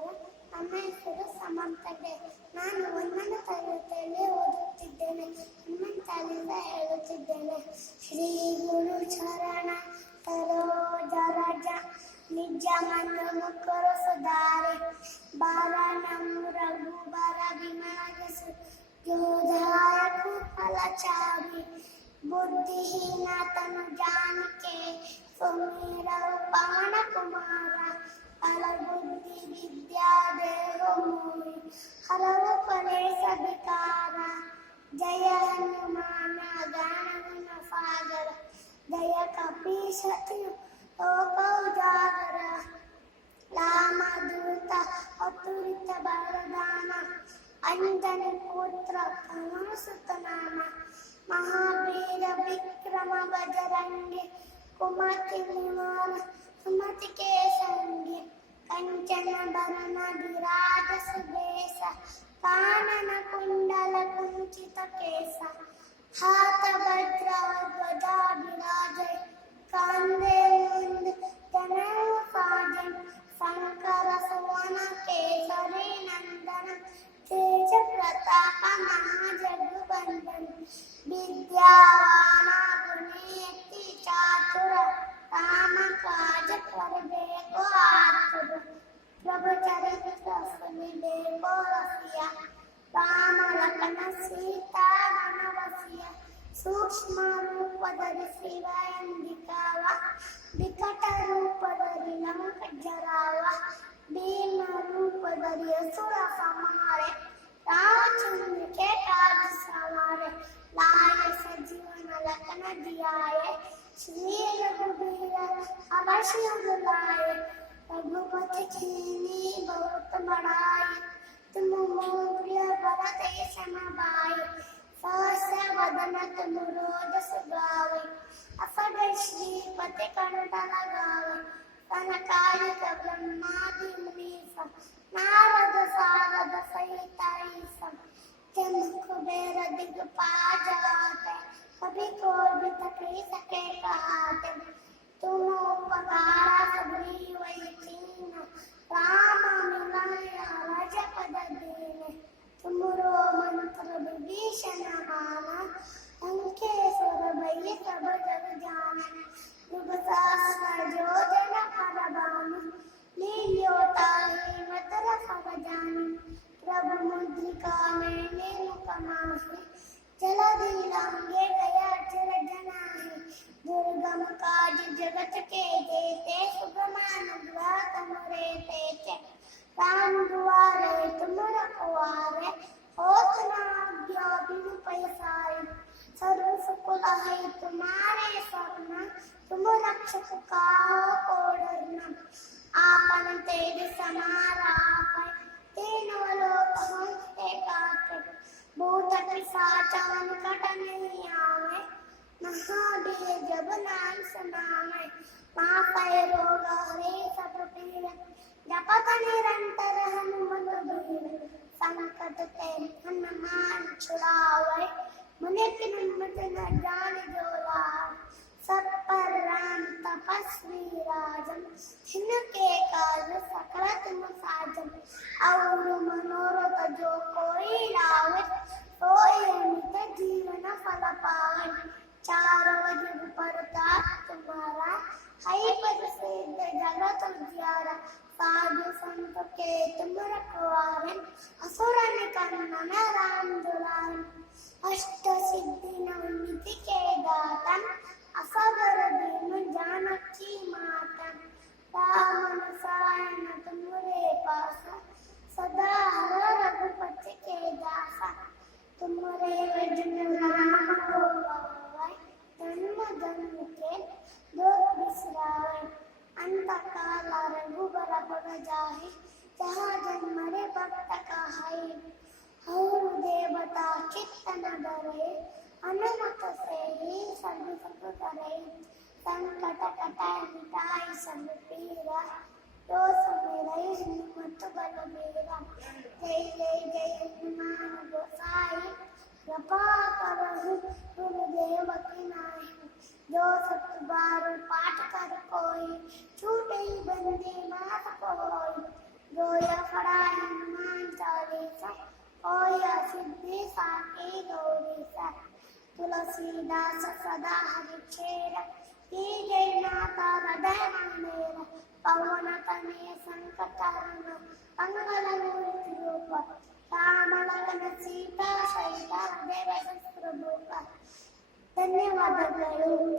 ನಮಸ್ಕಾರ. ನನ್ನ ಹೆಸರು ಸಮಂತಗೆ. ನಾನು 1ನೇ ತರಗತಿಯಲ್ಲಿ ಓದುತ್ತಿದ್ದೇನೆ. ಹನುಮಂತರಿಂದ ಹೇಳುತ್ತಿದ್ದೇನೆ. ಶ್ರೀ ಗುರು ಚರಣ ಸರೋಜ ರಜ ನಿಜ ಮನ ಮುಖರು ಸುಧಾರೆ ಬಾರ ನಮು ರಘುಬರ ವಿಮಲಸು ಯೋಧಾಯ ಫಲಚಾರಿ बुद्धिहीन तनु जान के सुमेरा पान कुमार अल बुद्धि विद्या देहो मोहि हरव कलेश विकार जय हनुमान ज्ञान गुण सागर जय कपीश लोक उजागर राम दूत अतुलित बलदान अंजनी पुत्र पवन सुत नाम महावीर विक्रम बजरंगी कुमति निवार सुमति के संगी कंचन बरन विराज सुबेश कानन कुंडल कुंचित केश हाथ वज्र ध्वजा विराजय कांधे मुंद जनेऊ साजन शंकर सुवन केसरी नंदन तेज प्रताप महाजगवंदन विद्यावान गुणी चातुर राम काज करबेको आतुर प्रभु चरित्र सुनिबेको रसिया राम लखन सीता मन बसिया सूक्ष्म रूप धरि शिवयं दिखावा विकट रूप धरि लंक जरावा भीम रूप धरि असुर संहारे रामचंद्र के काज सवारे लाए सजीवन लखन जियाए श्री रघुबीर अवश्य बुलाए रघुपति कीन्ही बहुत बड़ाई तुम प्रिय भरत सम भाई सहस वदन तुम रोज सुगावे असगर श्रीपति कंठ लगावे सनकादिक ब्रह्मादि मुनीस नारद सारद सहित ईसम जन कुबेर दिग्पाल जगाते कभी कोई भी तकलीफ सके कहाते तुम उपकार सुग्रीव कीन राम मिलाया रजपद दीन तुमरो मंत्र विभीषण माना लंकेश्वर भय सब जग जाना युग सहस्र योजन पर भानु लील्योताहि मतर फल जानु प्रभु मुद्रिका मैंने मुकमाहि जलधि लांगे गया चर जनाहि दुर्गम काज जगत के जेते सुगम अनुग्रह तुमरे तेते राम दुआरे तुम रखवारे होत न आज्ञा बिनु पैसारे सर्व सुख है तुम्हारे स्वप्न तुम रक्षक काहो को डरना आपन तेज समाराप तीनों लोक हंसते गाते भूत पिशाच निकट नहीं आवे महावीर जब नाम सुनावे पापै रोग हरे सब पीर जपत निरंतर हनुमत वीर संकट ते हनुमान छुड़ावे मुनि हिम्मत न जान जो लाभ सब पर राम तपस्वी राजन जिनके काज सकल तुम साजन और मनोरथ जो कोई लावे सोई अमित जीवन फल पावे चारों जुग परताप तुम्हारा है प्रसिद्ध जगत उजियारा साधु संत के तुम रखवारे असुर निकंदन राम दुलारे अष्ट सिद्धि नवनिधि के दाता असगर दीन जानकी माता राम रसायन तुम्हारे पास सदा हर रघुपति के दासा तुम्हारे भजन राम को गावे जन्म जन्म के दुख बिसरावे अंत काल रघुबर पद जाहि जहाँ जन्म रे भक्त कहाई और देवता चित्त न डरे अनुमत से ही सब सुख करे संकट कटाए मिटाई सब पीरा जो सुमेरै हनुमत बलबीरा जय जय जय हनुमान गोसाई कृपा करहु गुरुदेव की नाहि जो सत बार पाठ कर कोई छूटे बंदी मात कोई जो ಗೌರೀಶ ತುಳಸೀದಾಸ ಸದಾ ಹರಿಚೇರ ಹೀಗೆ ಮಾತಾ ಹೃದಯ ಮಂಡೇರ ಪವನ ತನೆಯ ಸಂಕಟಹರಣ ಮಂಗಳಮೂರ್ತಿ ರೂಪ ರಾಮಲಗನ ಸೀತಾ ಸಹಿತ ದೇವ ಶಸ್ತ್ರಭೂಪ. ಧನ್ಯವಾದಗಳು.